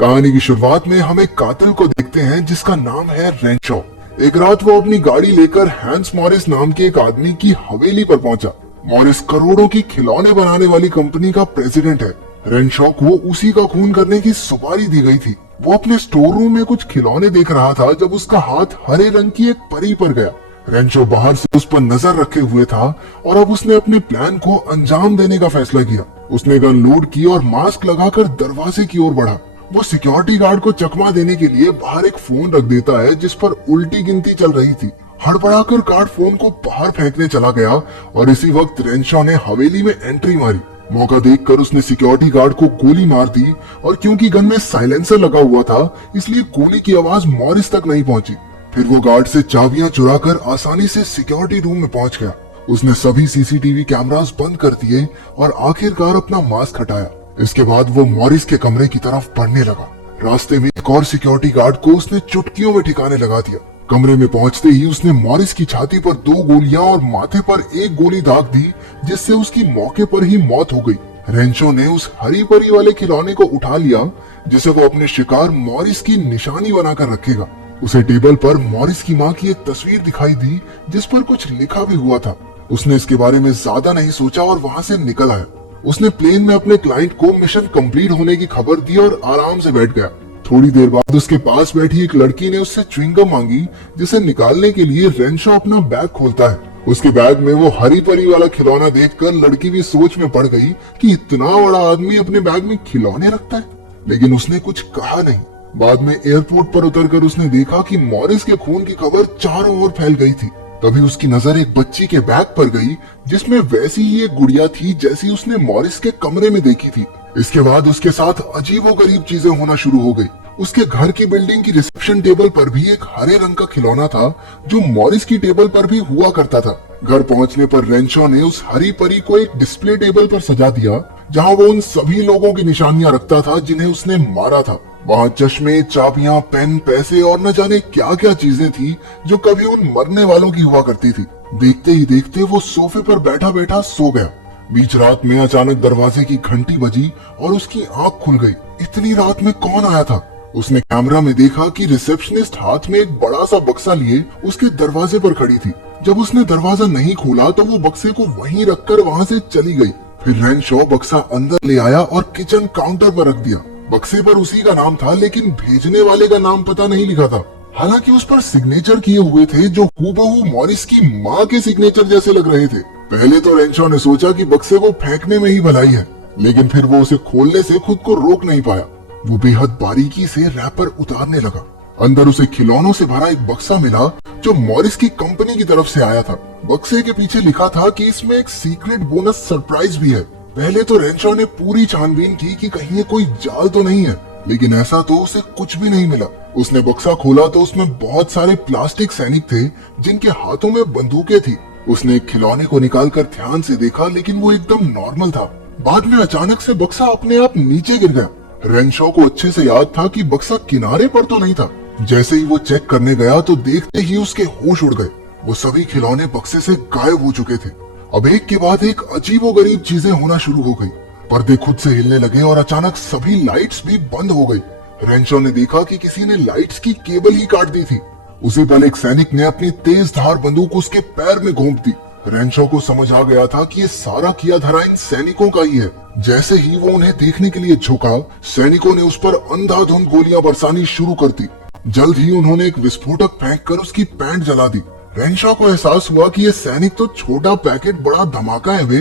कहानी की शुरुआत में हम एक कातिल को देखते हैं जिसका नाम है रेंशो। एक रात वो अपनी गाड़ी लेकर हैंस मॉरिस नाम के एक आदमी की हवेली पर पहुंचा। मॉरिस करोड़ों की खिलौने बनाने वाली कंपनी का प्रेसिडेंट है। रेंशो को उसी का खून करने की सुपारी दी गई थी। वो अपने स्टोर रूम में कुछ खिलौने देख रहा था जब उसका हाथ हरे रंग की एक परी पर गया। रेंशो बाहर से उस पर नजर रखे हुए था और अब उसने अपने प्लान को अंजाम देने का फैसला किया। उसने गन लोड की और मास्क लगाकर दरवाजे की ओर बढ़ा। वो सिक्योरिटी गार्ड को चकमा देने के लिए बाहर एक फोन रख देता है जिस पर उल्टी गिनती चल रही थी। हड़बड़ाकर गार्ड फोन को बाहर फेंकने चला गया और इसी वक्त रेंशो ने हवेली में एंट्री मारी। मौका देखकर उसने सिक्योरिटी गार्ड को गोली मार दी और क्योंकि गन में साइलेंसर लगा हुआ था इसलिए गोली की आवाज मॉरिस तक नहीं पहुंची। फिर वो गार्ड से चाबियां चुराकर आसानी से सिक्योरिटी रूम में पहुंच गया। उसने सभी सीसीटीवी कैमरास बंद कर दिए और आखिरकार अपना मास्क हटाया। इसके बाद वो मॉरिस के कमरे की तरफ बढ़ने लगा। रास्ते में एक और सिक्योरिटी गार्ड को उसने चुटकियों में ठिकाने लगा दिया। कमरे में पहुंचते ही उसने मॉरिस की छाती पर 2 गोलियां और माथे पर 1 गोली दाग दी जिससे उसकी मौके पर ही मौत हो गई। रेंशो ने उस हरी परी वाले खिलौने को उठा लिया जिसे वो अपने शिकार मॉरिस की निशानी बनाकर रखेगा। उसे टेबल पर मॉरिस की मां की एक तस्वीर दिखाई दी जिस पर कुछ लिखा भी हुआ था। उसने इसके बारे में ज्यादा नहीं सोचा और वहां से निकल आया। उसने प्लेन में अपने क्लाइंट को मिशन कंप्लीट होने की खबर दी और आराम से बैठ गया। थोड़ी देर बाद उसके पास बैठी एक लड़की ने उससे च्युइंगम मांगी जिसे निकालने के लिए रेंशो अपना बैग खोलता है। उसके बैग में वो हरी परी वाला खिलौना देखकर लड़की भी सोच में पड़ गई कि इतना बड़ा आदमी अपने बैग में खिलौने रखता है, लेकिन उसने कुछ कहा नहीं। बाद में एयरपोर्ट पर उतरकर उसने देखा कि मॉरिस के खून की खबर चारों ओर फैल गई थी। तभी उसकी नजर एक बच्ची के बैग पर गई जिसमें वैसी ही एक गुड़िया थी जैसी उसने मॉरिस के कमरे में देखी थी। इसके बाद उसके साथ अजीबोगरीब चीजें होना शुरू हो गई। उसके घर की बिल्डिंग की रिसेप्शन टेबल पर भी एक हरे रंग का खिलौना था जो मॉरिस की टेबल पर भी हुआ करता था। घर पहुंचने पर रेंशो ने उस हरी परी को एक डिस्प्ले टेबल पर सजा दिया जहां वो उन सभी लोगों की निशानियां रखता था जिन्हें उसने मारा था। वहाँ चश्मे, चाबियां, पेन, पैसे और न जाने क्या क्या चीजें थी जो कभी उन मरने वालों की हुआ करती थी। देखते ही देखते वो सोफे पर बैठा बैठा सो गया। बीच रात में अचानक दरवाजे की घंटी बजी और उसकी आंख खुल गई। इतनी रात में कौन आया था? उसने कैमरा में देखा कि रिसेप्शनिस्ट हाथ में एक बड़ा सा बक्सा लिए उसके दरवाजे पर खड़ी थी। जब उसने दरवाजा नहीं खोला तो वो बक्से को वहीं रखकर वहाँ से चली गई। फिर रेंशो बक्सा अंदर ले आया और किचन काउंटर पर रख दिया। बक्से पर उसी का नाम था लेकिन भेजने वाले का नाम पता नहीं लिखा था। हालांकि उस पर सिग्नेचर किए हुए थे जो हूबहू मॉरिस की माँ के सिग्नेचर जैसे लग रहे थे। पहले तो रेंशो ने सोचा कि बक्से को फेंकने में ही भलाई है, लेकिन फिर वो उसे खोलने से खुद को रोक नहीं पाया। वो बेहद बारीकी से रैपर उतारने लगा। अंदर उसे खिलौनों से भरा एक बक्सा मिला जो मॉरिस की कंपनी की तरफ से आया था। बक्से के पीछे लिखा था कि इसमें एक सीक्रेट बोनस सरप्राइज भी है। पहले तो रेंशो ने पूरी छानबीन की कि कहीं ये कोई जाल तो नहीं है, लेकिन ऐसा तो उसे कुछ भी नहीं मिला। उसने बक्सा खोला तो उसमें बहुत सारे प्लास्टिक सैनिक थे जिनके हाथों में बंदूकें थी। उसने एक खिलौने को निकालकर ध्यान से देखा लेकिन वो एकदम नॉर्मल था। बाद में अचानक से बक्सा अपने आप नीचे गिर गया। रेंशो को अच्छे से याद था कि बक्सा किनारे पर तो नहीं था। जैसे ही वो चेक करने गया तो देखते ही उसके होश उड़ गए। वो सभी खिलौने बक्से से गायब हो चुके थे। अब एक के बाद एक अजीबोगरीब चीजें होना शुरू हो गई। पर्दे खुद से हिलने लगे और अचानक सभी लाइट्स भी बंद हो गई। रेंशो ने देखा कि किसी ने लाइट्स की केबल ही काट दी थी। उसी पल एक सैनिक ने अपनी तेज धार बंदूक उसके पैर में घोंप दी। रेंशो को समझ आ गया था कि ये सारा किया धरा इन सैनिकों का ही है। जैसे ही वो उन्हें देखने के लिए झुका, सैनिकों ने उस पर अंधाधुंध गोलियां बरसानी शुरू कर दी। जल्द ही उन्होंने एक विस्फोटक फेंककर उसकी पैंट जला दी। रेंशो को एहसास हुआ कि ये सैनिक तो छोटा पैकेट बड़ा धमाका है वे।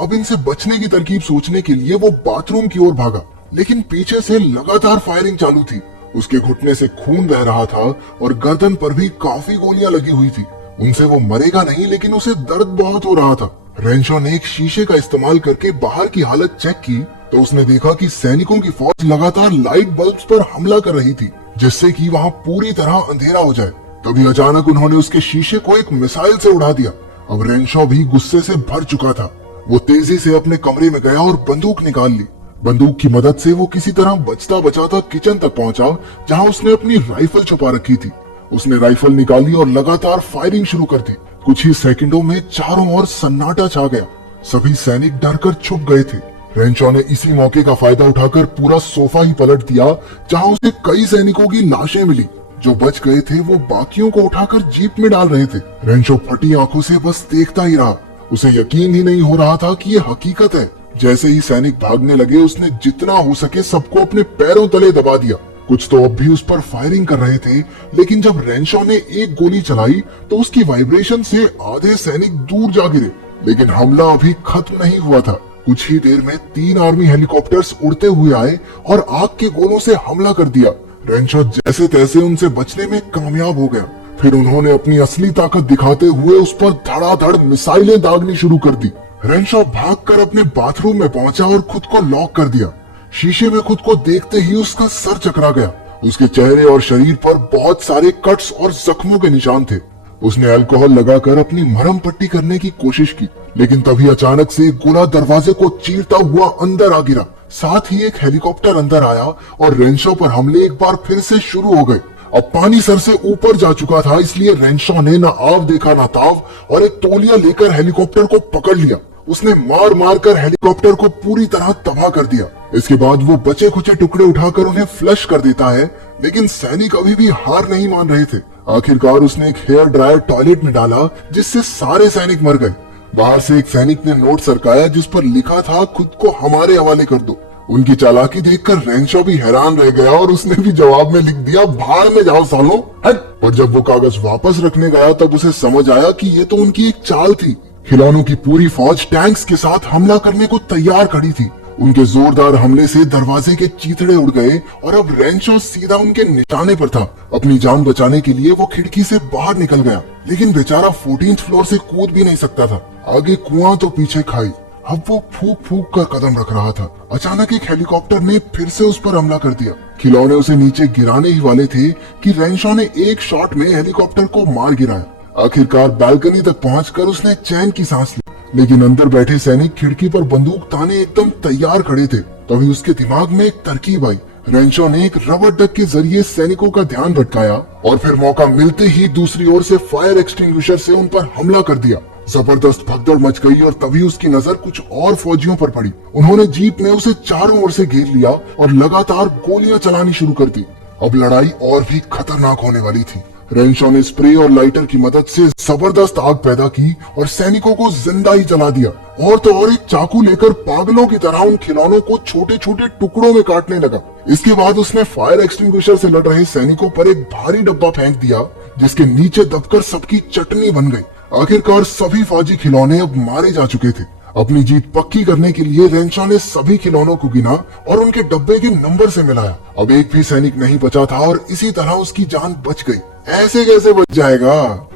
अब इनसे बचने की तरकीब सोचने के लिए वो बाथरूम की ओर भागा, लेकिन पीछे से लगातार फायरिंग चालू थी। उसके घुटने से खून बह रहा था और गर्दन पर भी काफी गोलियां लगी हुई थी। उनसे वो मरेगा नहीं, लेकिन उसे दर्द बहुत हो रहा था। रेंशो ने एक शीशे का इस्तेमाल करके बाहर की हालत चेक की तो उसने देखा कि सैनिकों की फौज लगातार लाइट बल्ब्स पर हमला कर रही थी जिससे कि वहाँ पूरी तरह अंधेरा हो जाए। तभी अचानक उन्होंने उसके शीशे को एक मिसाइल से उड़ा दिया। अब रेंशो भी गुस्से से भर चुका था। वो तेजी से अपने कमरे में गया और बंदूक निकाल ली। बंदूक की मदद से वो किसी तरह बचता बचाता किचन तक पहुंचा जहां उसने अपनी राइफल छुपा रखी थी। उसने राइफल निकाली और लगातार फायरिंग शुरू कर दी। कुछ ही सेकंडों में चारों ओर सन्नाटा छा गया। सभी सैनिक डरकर छुप गए थे। रेंशो ने इसी मौके का फायदा उठाकर पूरा सोफा ही पलट दिया, जहां उसे कई सैनिकों की लाशें मिली। जो बच गए थे वो बाकियों को उठाकर जीप में डाल रहे थे। रेंशो फटी आंखों से बस देखता ही रहा। उसे यकीन ही नहीं हो रहा था कि ये हकीकत है। जैसे ही सैनिक भागने लगे, उसने जितना हो सके सबको अपने पैरों तले दबा दिया। कुछ तो अब भी उस पर फायरिंग कर रहे थे, लेकिन जब रेंशो ने एक गोली चलाई तो उसकी वाइब्रेशन से आधे सैनिक दूर जा गिरे। लेकिन हमला अभी खत्म नहीं हुआ था। कुछ ही देर में 3 आर्मी हेलीकॉप्टर्स उड़ते हुए आए और आग के गोलों से हमला कर दिया। रेंशो जैसे तैसे उनसे बचने में कामयाब हो गया। फिर उन्होंने अपनी असली ताकत दिखाते हुए उस पर धड़ाधड़ मिसाइलें दागनी शुरू कर दी। रेंशो भागकर अपने बाथरूम में पहुंचा और खुद को लॉक कर दिया। शीशे में खुद को देखते ही उसका सर चकरा गया। उसके चेहरे और शरीर पर बहुत सारे कट्स और जख्मों के निशान थे। उसने अल्कोहल लगाकर अपनी मरहम पट्टी करने की कोशिश की, लेकिन तभी अचानक से एक गोला दरवाजे को चीरता हुआ अंदर आ गिरा। साथ ही एक हेलीकॉप्टर अंदर आया और रेंशो पर हमले एक बार फिर से शुरू हो गए। अब पानी सर से ऊपर जा चुका था, इसलिए रेंशो ने न आव देखा न ताव और एक तौलिया लेकर हेलीकॉप्टर को पकड़ लिया। उसने मार मार कर हेलीकॉप्टर को पूरी तरह तबाह कर दिया। इसके बाद वो बचे खुचे टुकड़े उठाकर उन्हें फ्लश कर देता है, लेकिन सैनिक अभी भी हार नहीं मान रहे थे। आखिरकार उसने एक हेयर ड्रायर टॉयलेट में डाला, जिससे सारे सैनिक मर गए। बाहर से एक सैनिक ने नोट सरकाया जिस पर लिखा था, खुद को हमारे हवाले कर दो। उनकी चालाकी देखकर रेंशो भी हैरान रह गया और उसने भी जवाब में लिख दिया, भाड़ में जाओ सालों, हट। और जब वो कागज वापस रखने गया तब उसे समझ आया कि ये तो उनकी एक चाल थी। खिलौनों की पूरी फौज टैंक्स के साथ हमला करने को तैयार खड़ी थी। उनके जोरदार हमले से दरवाजे के चीथड़े उड़ गए और अब रेंशो सीधा उनके निशाने पर था। अपनी जान बचाने के लिए वो खिड़की से बाहर निकल गया, लेकिन बेचारा 14th फ्लोर से कूद भी नहीं सकता था। आगे कुआं तो पीछे खाई। अब वो फूक फूक कर कदम रख रहा था। अचानक एक हेलीकॉप्टर ने फिर से उस पर हमला कर दिया। खिलौने उसे नीचे गिराने ही वाले थे कि रेंशो ने एक शॉट में हेलीकॉप्टर को मार गिराया। आखिरकार बालकनी तक पहुंचकर उसने चैन की सांस ली, लेकिन अंदर बैठे सैनिक खिड़की पर बंदूक ताने एकदम तैयार खड़े थे। तभी उसके दिमाग में एक तरकीब आई। रेंशो ने एक रबर डक के जरिए सैनिकों का ध्यान भटकाया और फिर मौका मिलते ही दूसरी ओर से फायर एक्सटिंग्विशर से उन पर हमला कर दिया। जबरदस्त भगदड़ मच गई और तभी उसकी नजर कुछ और फौजियों पर पड़ी। उन्होंने जीप में उसे चारों ओर से घेर लिया और लगातार गोलियां चलानी शुरू कर दी। अब लड़ाई और भी खतरनाक होने वाली थी। रेंशो ने स्प्रे और लाइटर की मदद से जबरदस्त आग पैदा की और सैनिकों को जिंदा ही जला दिया। और तो और एक चाकू लेकर पागलों की तरह उन खिलौनों को छोटे छोटे टुकड़ों में काटने लगा। इसके बाद उसने फायर एक्सटिंग्विशर से लड़ रहे सैनिकों पर एक भारी डब्बा फेंक दिया, जिसके नीचे दबकर सबकी चटनी बन गई। आखिरकार सभी फौजी खिलौने अब मारे जा चुके थे। अपनी जीत पक्की करने के लिए रेंशो ने सभी खिलौनों को गिना और उनके डब्बे के नंबर से मिलाया। अब एक भी सैनिक नहीं बचा था और इसी तरह उसकी जान बच गई। ऐसे कैसे बच जाएगा?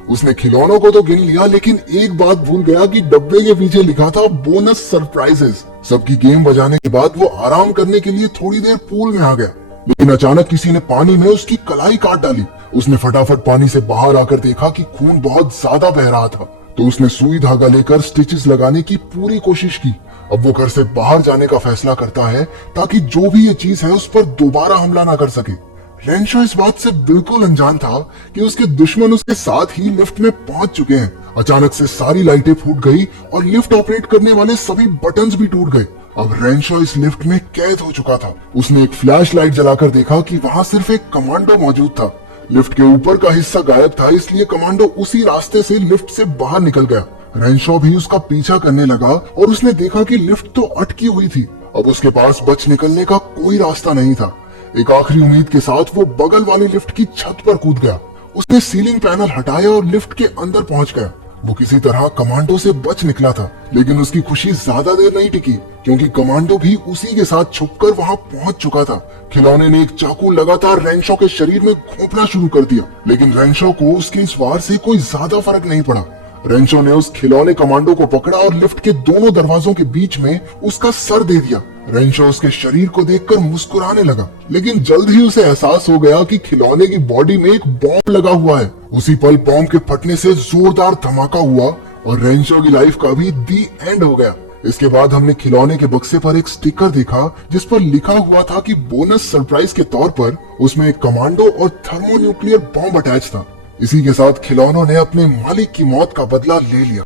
उसने खिलौनों को तो गिन लिया, लेकिन एक बात भूल गया कि डब्बे के पीछे लिखा था बोनस सरप्राइजेस। सबकी गेम बजाने के बाद वो आराम करने के लिए थोड़ी देर पूल में आ गया, लेकिन अचानक किसी ने पानी में उसकी कलाई काट डाली। उसने फटाफट पानी से बाहर आकर देखा कि खून बहुत ज्यादा बह रहा था, तो उसने सुई धागा लेकर स्टिचेस लगाने की पूरी कोशिश की। अब वो घर से बाहर जाने का फैसला करता है ताकि जो भी ये चीज है उस पर दोबारा हमला ना कर सके। रेंशो इस बात से बिल्कुल अनजान था कि उसके दुश्मन उसके साथ ही लिफ्ट में पहुंच चुके हैं। अचानक से सारी लाइटें फूट गई और लिफ्ट ऑपरेट करने वाले सभी बटन्स भी टूट गए। अब रेंशो इस लिफ्ट में कैद हो चुका था। उसने एक फ्लैश लाइट जलाकर देखा कि वहां सिर्फ एक कमांडो मौजूद था। लिफ्ट के ऊपर का हिस्सा गायब था, इसलिए कमांडो उसी रास्ते से लिफ्ट से बाहर निकल गया। रेंशो भी उसका पीछा करने लगा और उसने देखा कि लिफ्ट तो अटकी हुई थी। अब उसके पास बच निकलने का कोई रास्ता नहीं था। एक आखिरी उम्मीद के साथ वो बगल वाली लिफ्ट की छत पर कूद गया। उसने सीलिंग पैनल हटाया और लिफ्ट के अंदर पहुंच गया। वो किसी तरह कमांडो से बच निकला था, लेकिन उसकी खुशी ज्यादा देर नहीं टिकी, क्योंकि कमांडो भी उसी के साथ छुपकर वहां पहुंच चुका था। खिलौने ने एक चाकू लगातार रेंशो के शरीर में घोंपना शुरू कर दिया, लेकिन रेंशो को उसके इस वार से कोई ज्यादा फर्क नहीं पड़ा। रेंशो ने उस खिलौने कमांडो को पकड़ा और लिफ्ट के दोनों दरवाजों के बीच में उसका सर दे दिया। रेंशो उसके शरीर को देखकर मुस्कुराने लगा, लेकिन जल्द ही उसे एहसास हो गया कि खिलौने की बॉडी में एक बॉम्ब लगा हुआ है। उसी पल बॉम्ब के फटने से जोरदार धमाका हुआ और रेंशो की लाइफ का भी दी एंड हो गया। इसके बाद हमने खिलौने के बक्से पर एक स्टिकर देखा जिस पर लिखा हुआ था कि बोनस सरप्राइज के तौर पर उसमें एक कमांडो और थर्मोन्यूक्लियर बॉम्ब अटैच था। इसी के साथ खिलौनों ने अपने मालिक की मौत का बदला ले लिया।